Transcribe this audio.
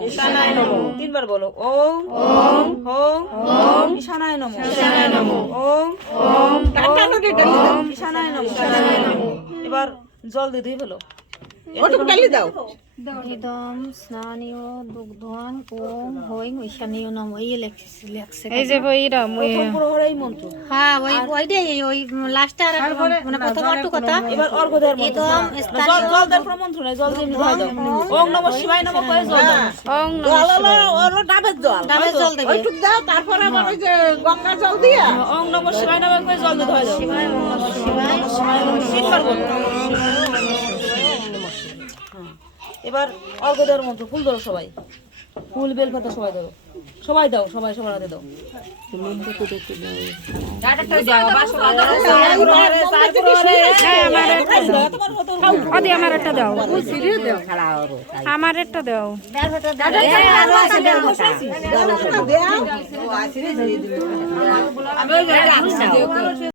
ঈশানায় নমো। তিনবার বলো। ওম ওম হোম ওম ঈশানায় নমো। ঈশানায় নমো। ওম ওম ওম ঈশানায় নমো। ঈশানায় নমো। এবার জল দিয়ে ধুই ফেলো। ইদম স্নানীয় দুগ্ধং ওম হইং ঈশানীয় নম এই লেখছে এই যে বইরাম প্রথম প্রহরে এই মন্ত্র। হ্যাঁ ওইটাই ওই লাস্টে আর মানে প্রথম একটু কথা এবার অর্ঘ্য দেওয়ার মন্ত্র। ইদম জল জল দেওয়ার কোনো মন্ত্র নাই, জল দিয়ে এমনি ধুয়ে দাও। ওম নমঃ শিবায় নমঃ করে জল দাও। ওং নমঃ শিবায়। ডাবের জল দেবে ওম নমঃ শিবায় নমঃ করে জল দিয়ে ধুয়ে দাও। তিনবার বলো। এবার অর্ঘ্য দেওয়ার মন্ত্র। ফুল ধরো সবাই, ফুল বেলপাতা সবাই ধরো, সবাই দাও, সবাই সবার হাতে দাও। ওদি আমার একটা দাও, আমার একটা দাও। আমি